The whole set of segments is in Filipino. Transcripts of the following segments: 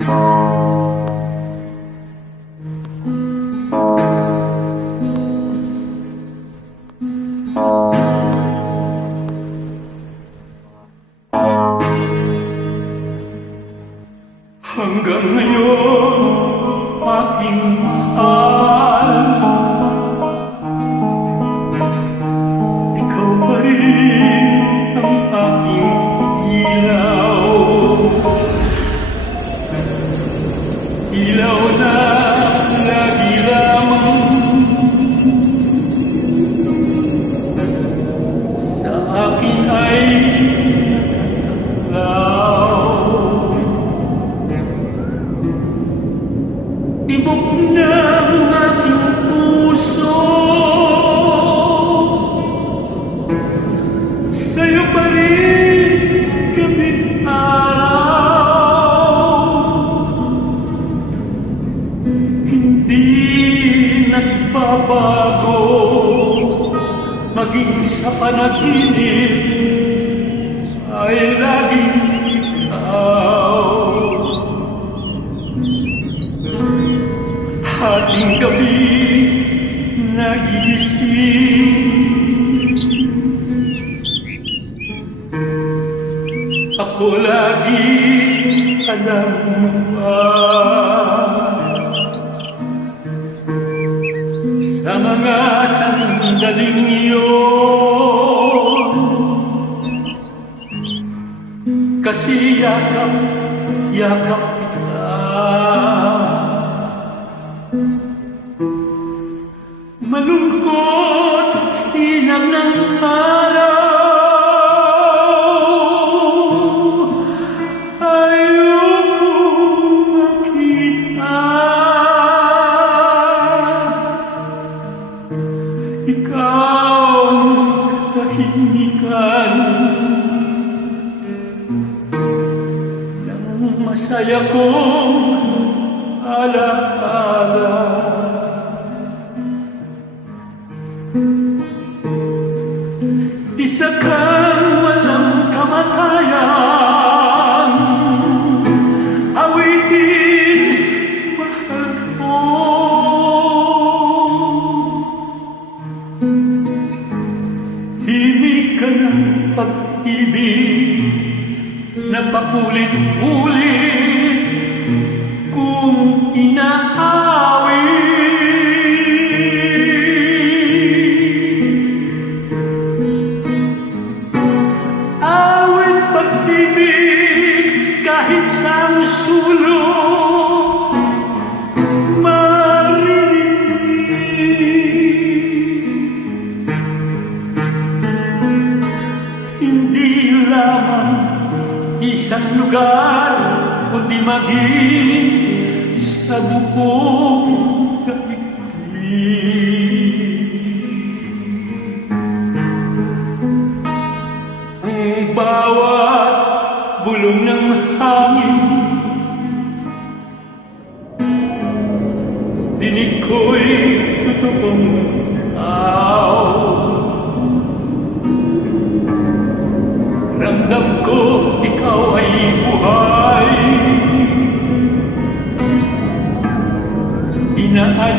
Hanggang ngayon, aking mahal Tibok ng aking puso. Sa'yo pa rin Maging sa panaginip Ay laging gabi nagising. Ako lagi alam mo ba? Sa mga sandaling iyon Kasi yakap, yakap kita katahimikan Ng masaya kong alaala Isa kang walang kamatayan. Awitin, mahal ko Himig ka ng pag-ibig Na pakulit-ulit Kung inaawit isang lugar kundi maging sa buong daigdig ang bawat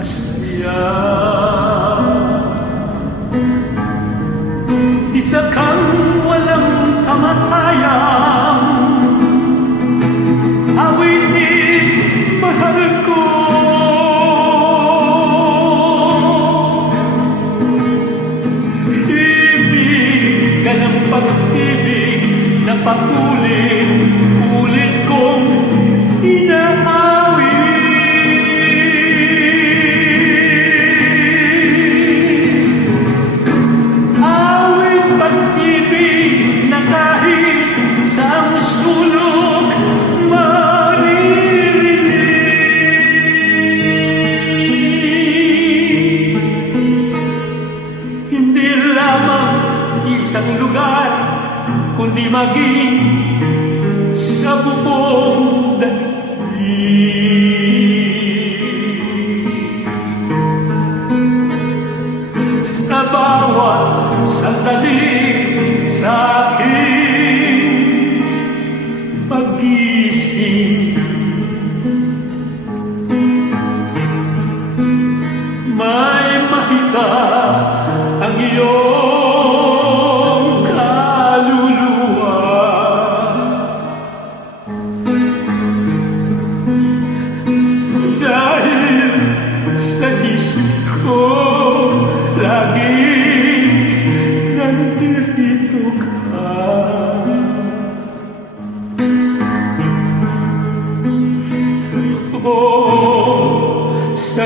aking Oh, sa